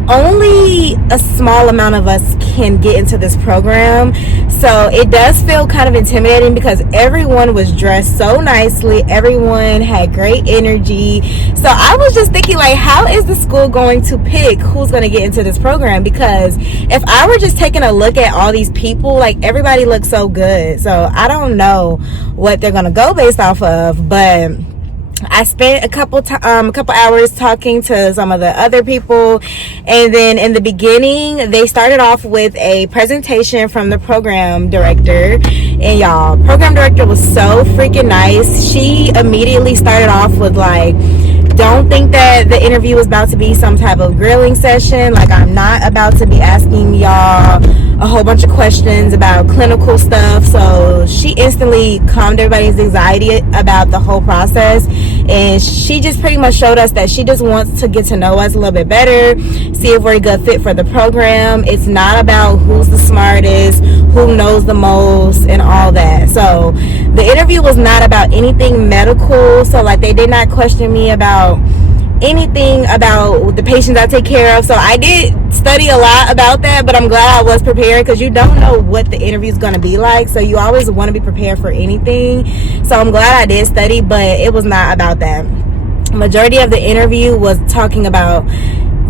only a small amount of us can get into this program. So it does feel kind of intimidating, because everyone was dressed so nicely. Everyone had great energy. So I was just thinking, like, how is the school going to pick who's going to get into this program? Because if I were just taking a look at all these people, like, everybody looks so good. So I don't know what they're going to go based off of, but I spent a couple hours talking to some of the other people, and then in the beginning they started off with a presentation from the program director, and y'all, program director was so freaking nice. She immediately started off with like, don't think that the interview is about to be some type of grilling session. Like, I'm not about to be asking y'all a whole bunch of questions about clinical stuff. So she instantly calmed everybody's anxiety about the whole process, and she just pretty much showed us that she just wants to get to know us a little bit better, see if we're a good fit for the program. It's not about who's the smartest, who knows the most, and all that. So the interview was not about anything medical. So like, they did not question me about anything about the patients I take care of. So I did study a lot about that, but I'm glad I was prepared, because you don't know what the interview is going to be like. So you always want to be prepared for anything. So I'm glad I did study, but it was not about that. Majority of the interview was talking about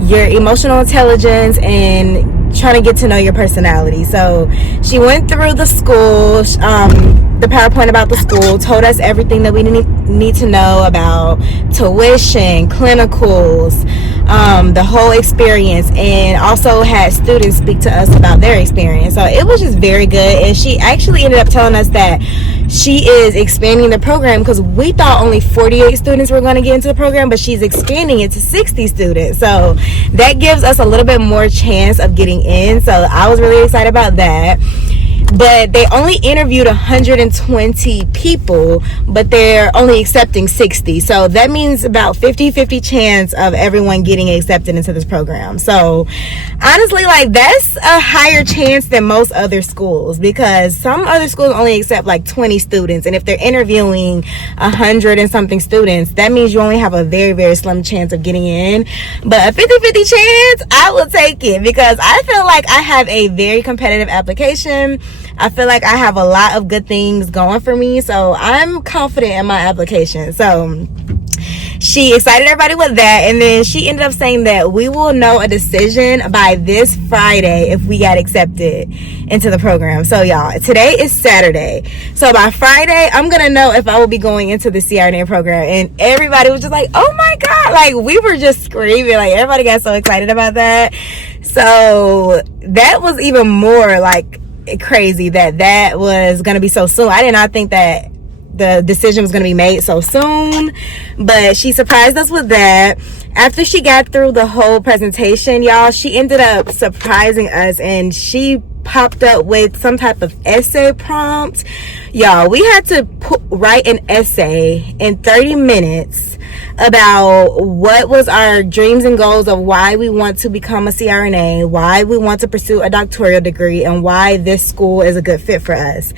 your emotional intelligence and trying to get to know your personality. So she went through the school, the PowerPoint about the school, told us everything that we need to know about tuition, clinicals, the whole experience, and also had students speak to us about their experience. So it was just very good, and she actually ended up telling us that she is expanding the program, because we thought only 48 students were going to get into the program, but she's expanding it to 60 students. So that gives us a little bit more chance of getting in. So I was really excited about that. But they only interviewed 120 people, but they're only accepting 60. So that means about 50-50 chance of everyone getting accepted into this program. So honestly, like, that's a higher chance than most other schools, because some other schools only accept like 20 students. And if they're interviewing 100 and something students, that means you only have a very, very slim chance of getting in. But a 50-50 chance, I will take it, because I feel like I have a very competitive application. I feel like I have a lot of good things going for me, so I'm confident in my application. So she excited everybody with that, and then she ended up saying that we will know a decision by this Friday if we got accepted into the program. So y'all, today is Saturday, so by Friday I'm gonna know if I will be going into the CRNA program. And everybody was just like, oh my god, like, we were just screaming, like, everybody got so excited about that. So that was even more like crazy that was gonna be so soon. I did not think that the decision was gonna be made so soon, but she surprised us with that. After she got through the whole presentation, y'all, she ended up surprising us, and she popped up with some type of essay prompt. Y'all, we had to write an essay in 30 minutes about what was our dreams and goals of why we want to become a CRNA, why we want to pursue a doctoral degree, and why this school is a good fit for us.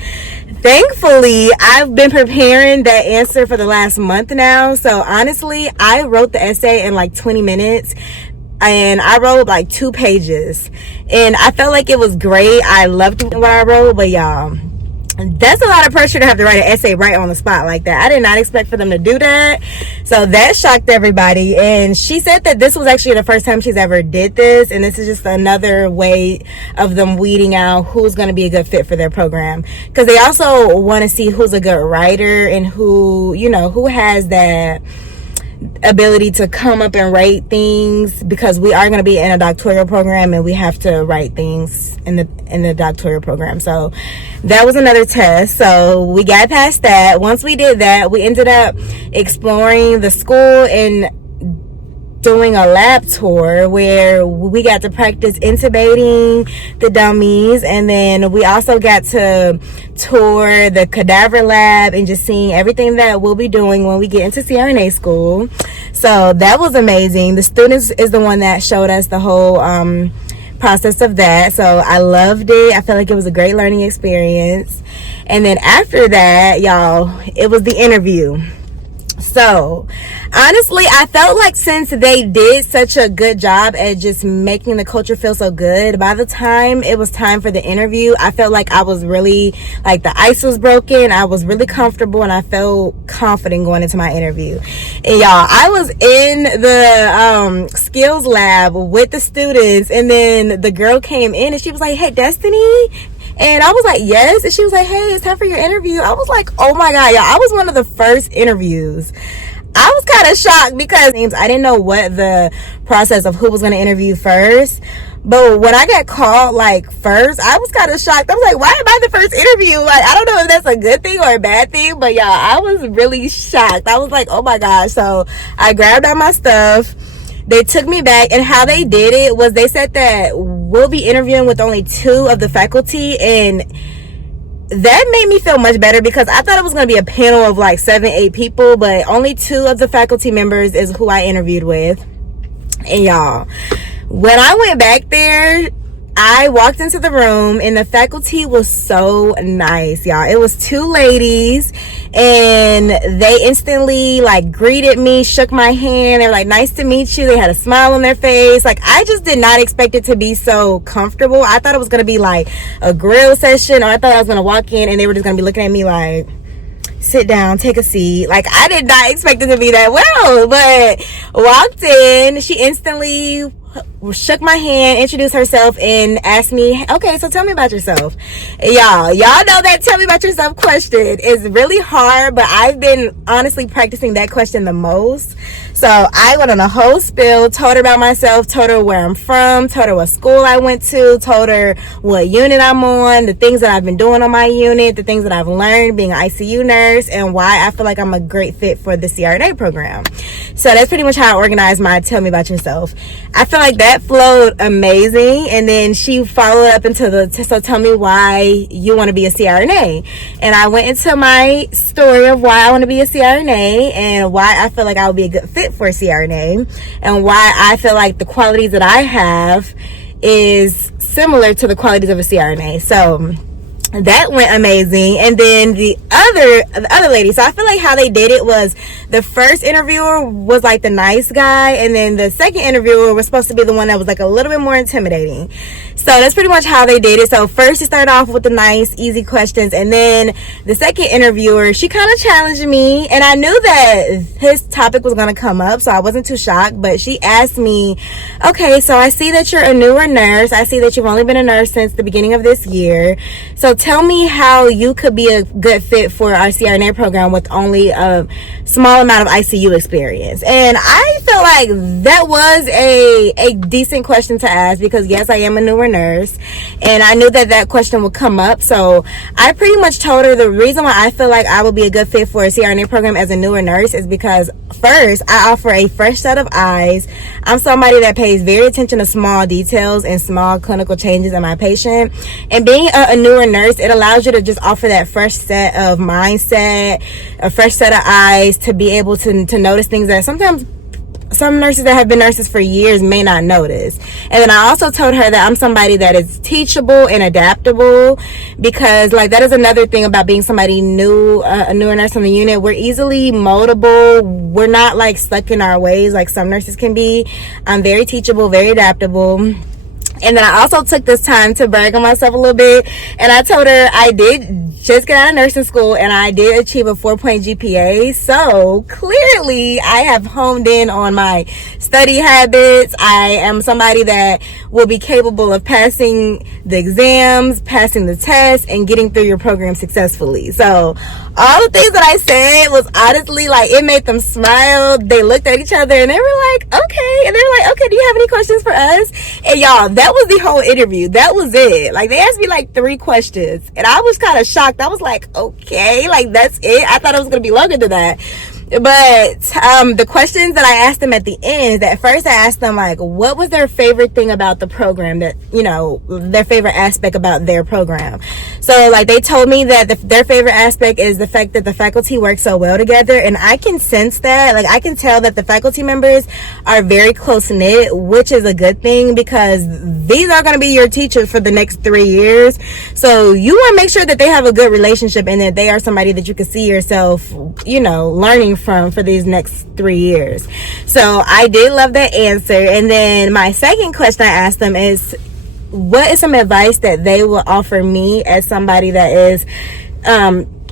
Thankfully, I've been preparing that answer for the last month now. So honestly, I wrote the essay in like 20 minutes. And I wrote like 2 pages. And I felt like it was great. I loved what I wrote. But y'all, that's a lot of pressure to have to write an essay right on the spot like that. I did not expect for them to do that. So that shocked everybody. And she said that this was actually the first time she's ever did this. And this is just another way of them weeding out who's going to be a good fit for their program. Because they also want to see who's a good writer and who, you know, who has that ability to come up and write things, because we are going to be in a doctoral program and we have to write things in the doctoral program. So that was another test. So we got past that. Once we did that, we ended up exploring the school and doing a lab tour where we got to practice intubating the dummies, and then we also got to tour the cadaver lab and just seeing everything that we'll be doing when we get into CRNA school. So that was amazing. The students is the one that showed us the whole process of that. So I loved it. I felt like it was a great learning experience. And then after that, y'all, it was the interview. So honestly, I felt like since they did such a good job at just making the culture feel so good, by the time it was time for the interview, I felt like I was really, like, the ice was broken. I was really comfortable and I felt confident going into my interview. And y'all, I was in the skills lab with the students, and then the girl came in and she was like, "Hey, Destiny." And I was like, "Yes." And she was like, "Hey, it's time for your interview." I was like, oh my God, y'all, I was one of the first interviews. I was kind of shocked because I didn't know what the process of who was going to interview first. But when I got called like first, I was kind of shocked. I was like, why am I the first interview? Like, I don't know if that's a good thing or a bad thing, but y'all, I was really shocked. I was like, oh my gosh. So I grabbed all my stuff. They took me back, and how they did it was they said that we'll be interviewing with only 2 of the faculty, and that made me feel much better because I thought it was going to be a panel of like 7-8 people, but only 2 of the faculty members is who I interviewed with. And y'all, when I went back there, I walked into the room and the faculty was so nice, y'all. It was 2 ladies and they instantly like greeted me, shook my hand. They were like, "Nice to meet you." They had a smile on their face. Like, I just did not expect it to be so comfortable. I thought it was going to be like a grill session, or I thought I was going to walk in and they were just going to be looking at me like, "Sit down, take a seat." Like, I did not expect it to be that well, but walked in, she instantly shook my hand, introduced herself, and asked me, "Okay, so tell me about yourself." Y'all know that "tell me about yourself" question is really hard, but I've been honestly practicing that question the most. So I went on a whole spiel, told her about myself, told her where I'm from, told her what school I went to, told her what unit I'm on, the things that I've been doing on my unit, the things that I've learned being an ICU nurse, and why I feel like I'm a great fit for the CRNA program. So that's pretty much how I organized my "tell me about yourself." I feel like that flowed amazing. And then she followed up into so tell me why you want to be a CRNA. And I went into my story of why I want to be a CRNA and why I feel like I would be a good fit for a CRNA, and why I feel like the qualities that I have is similar to the qualities of a CRNA. So that went amazing. And then the other lady, so I feel like how they did it was the first interviewer was like the nice guy, and then the second interviewer was supposed to be the one that was like a little bit more intimidating. So that's pretty much how they did it. So first you start off with the nice, easy questions, and then the second interviewer, she kind of challenged me, and I knew that his topic was going to come up, so I wasn't too shocked. But she asked me, "Okay, so I see that you're a newer nurse. I see that you've only been a nurse since the beginning of this year. So tell me how you could be a good fit for our CRNA program with only a small amount of ICU experience." And I felt like that was a decent question to ask, because yes, I am a newer nurse, and I knew that that question would come up. So I pretty much told her the reason why I feel like I would be a good fit for a CRNA program as a newer nurse is because, first, I offer a fresh set of eyes. I'm somebody that pays very attention to small details and small clinical changes in my patient, and being a newer nurse, it allows you to just offer that fresh set of mindset, a fresh set of eyes, to be able to notice things that sometimes some nurses that have been nurses for years may not notice. And then I also told her that I'm somebody that is teachable and adaptable, because like that is another thing about being somebody new, a newer nurse on the unit. We're easily moldable. We're not like stuck in our ways like some nurses can be. I'm very teachable, very adaptable. And then I also took this time to brag on myself a little bit, and I told her I did just get out of nursing school and I did achieve a 4.0 GPA. So clearly I have honed in on my study habits. I am somebody that will be capable of passing the exams, passing the tests, and getting through your program successfully. So all the things that I said was honestly like, it made them smile. They looked at each other and they were like, okay. And they were like, okay, do you have any questions for us? And y'all, that was the whole interview. That was it. Like, they asked me like 3 questions and I was kind of shocked. I was like, okay, like that's it. I thought it was going to be longer than that. But the questions that I asked them at the end, that first I asked them like, what was their favorite thing about the program, that, you know, their favorite aspect about their program. So like they told me that their favorite aspect is the fact that the faculty work so well together, and I can sense that. Like, I can tell that the faculty members are very close knit, which is a good thing, because these are going to be your teachers for the next 3 years. So you want to make sure that they have a good relationship and that they are somebody that you can see yourself, you know, learning from for these next 3 years. So I did love that answer. And then my second question I asked them is, what is some advice that they will offer me as somebody that is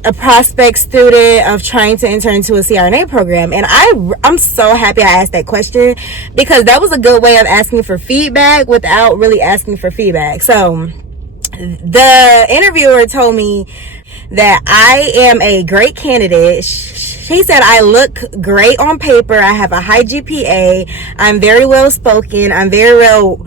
a prospect student of trying to enter into a CRNA program? And I'm so happy I asked that question, because that was a good way of asking for feedback without really asking for feedback. So the interviewer told me that I am a great candidate. She said I look great on paper. I have a high GPA. I'm very well spoken. I'm very well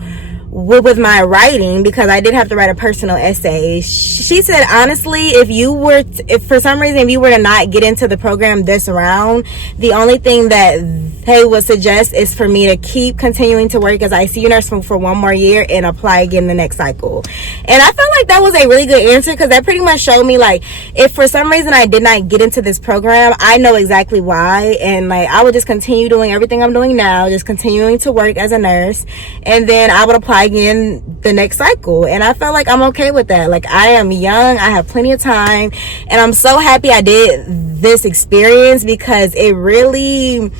with my writing, because I did have to write a personal essay. She said, honestly, if for some reason if you were to not get into the program this round, the only thing that they would suggest is for me to keep continuing to work as ICU nurse for 1 more year and apply again the next cycle. And I felt like that was a really good answer, because that pretty much showed me, like, if for some reason I did not get into this program, I know exactly why. And like, I would just continue doing everything I'm doing now, just continuing to work as a nurse, and then I would apply again the next cycle. And I felt like I'm okay with that. Like, I am young, I have plenty of time, and I'm so happy I did this experience, because it really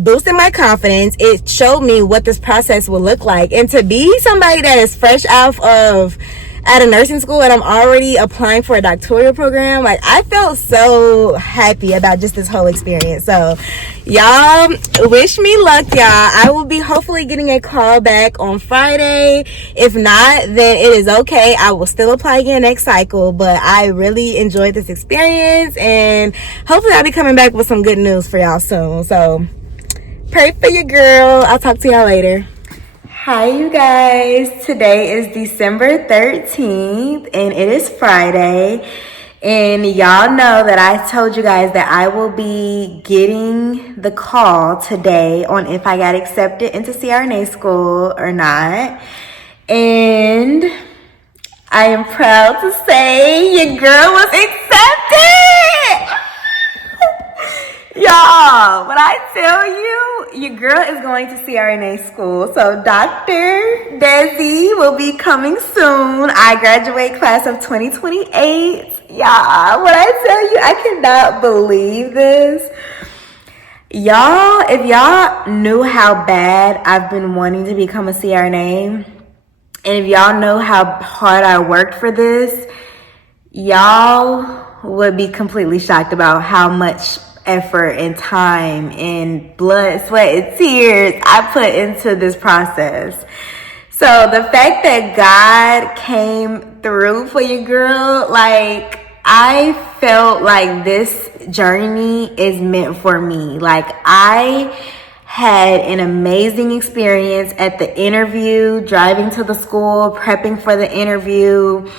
boosted my confidence. It showed me what this process will look like. And to be somebody that is fresh out of nursing school and I'm already applying for a doctoral program, like, I felt so happy about just this whole experience. So y'all, wish me luck, y'all. I will be hopefully getting a call back on Friday. If not, then it is okay. I will still apply again next cycle. But I really enjoyed this experience, and hopefully I'll be coming back with some good news for y'all soon. So pray for your girl. I'll talk to y'all later. Hi, you guys. Today is December 13th, and it is Friday. And y'all know that I told you guys that I will be getting the call today on if I got accepted into CRNA school or not. And I am proud to say your girl was accepted. Y'all, when I tell you, your girl is going to CRNA school. So Dr. Desi will be coming soon. I graduate class of 2028. Y'all, when I tell you, I cannot believe this. Y'all, if y'all knew how bad I've been wanting to become a CRNA, and if y'all know how hard I worked for this, y'all would be completely shocked about how much effort and time and blood, sweat, and tears I put into this process. So the fact that God came through for your girl, like, I felt like this journey is meant for me. Like, I had an amazing experience at the interview, driving to the school, prepping for the interview,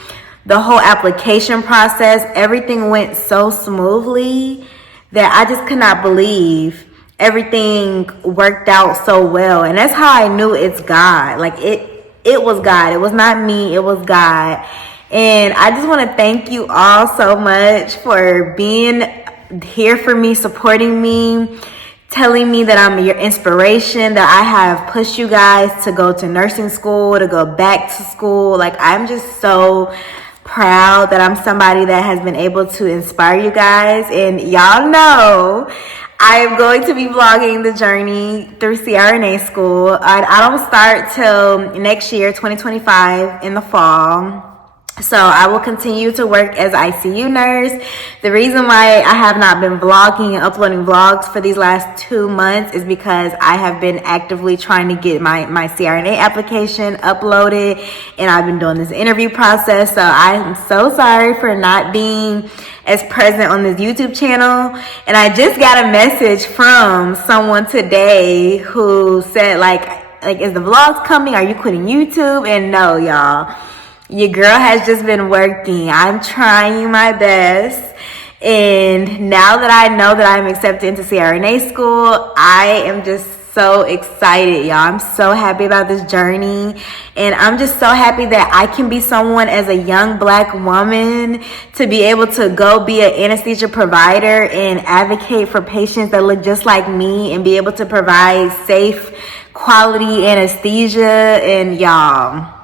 the whole application process. Everything went so smoothly that I just could not believe everything worked out so well. And that's how I knew it's God. Like, it was God. It was not me. It was God. And I just want to thank you all so much for being here for me, supporting me. telling me that I'm your inspiration, that I have pushed you guys to go to nursing school, to go back to school. Like, I'm just so proud that I'm somebody that has been able to inspire you guys. And y'all know I am going to be vlogging the journey through CRNA school. I don't start till next year, 2025, in the fall. So I will continue to work as ICU nurse. The reason why I have not been vlogging and uploading vlogs for these last 2 months is because I have been actively trying to get my CRNA application uploaded, and I've been doing this interview process. So I'm so sorry for not being as present on this YouTube channel. And I just got a message from someone today who said like, is the vlogs coming? Are you quitting YouTube? And no, y'all. Your girl has just been working. I'm trying my best. And now that I know that I'm accepted into CRNA school, I am just so excited, y'all. I'm so happy about this journey. And I'm just so happy that I can be someone as a young Black woman to be able to go be an anesthesia provider and advocate for patients that look just like me and be able to provide safe, quality anesthesia. And y'all,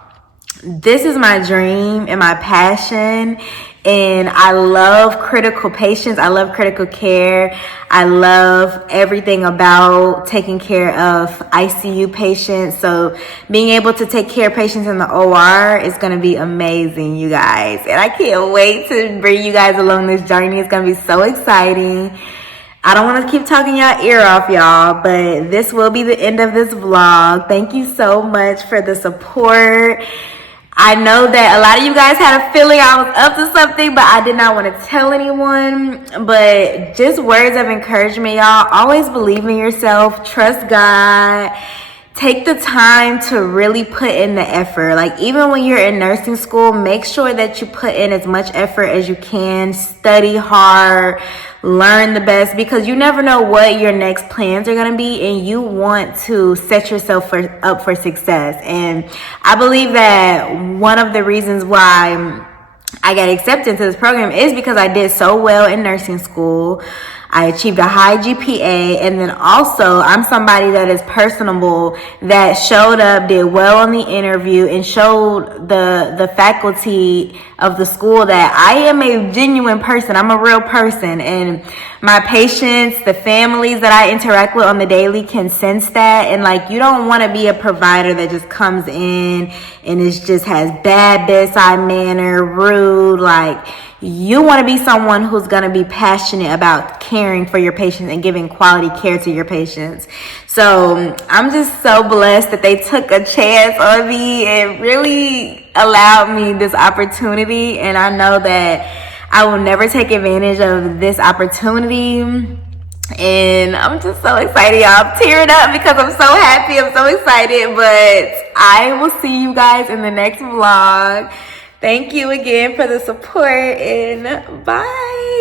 this is my dream and my passion, and I love critical patients. I love critical care. I love everything about taking care of ICU patients. So being able to take care of patients in the OR is going to be amazing, you guys. And I can't wait to bring you guys along this journey. It's going to be so exciting. I don't want to keep talking y'all ear off, y'all, but this will be the end of this vlog. Thank you so much for the support. I know that a lot of you guys had a feeling I was up to something, but I did not want to tell anyone. But just words of encouragement, y'all. Always believe in yourself. Trust God. Take the time to really put in the effort. Like, even when you're in nursing school, make sure that you put in as much effort as you can. Study hard. Learn the best, because you never know what your next plans are going to be, and you want to set yourself up for success. And I believe that one of the reasons why I got accepted into this program is because I did so well in nursing school. I achieved a high GPA, and then also I'm somebody that is personable, that showed up, did well on the interview, and showed the faculty of the school that I am a genuine person. I'm a real person, and my patients, the families that I interact with on the daily can sense that. And like, you don't want to be a provider that just comes in and just has bad bedside manner, rude. Like, you want to be someone who's going to be passionate about caring for your patients and giving quality care to your patients. So I'm just so blessed that they took a chance on me and really allowed me this opportunity. And I know that I will never take advantage of this opportunity. And I'm just so excited, y'all. I'm tearing up because I'm so happy. I'm so excited. But I will see you guys in the next vlog. Thank you again for the support, and bye.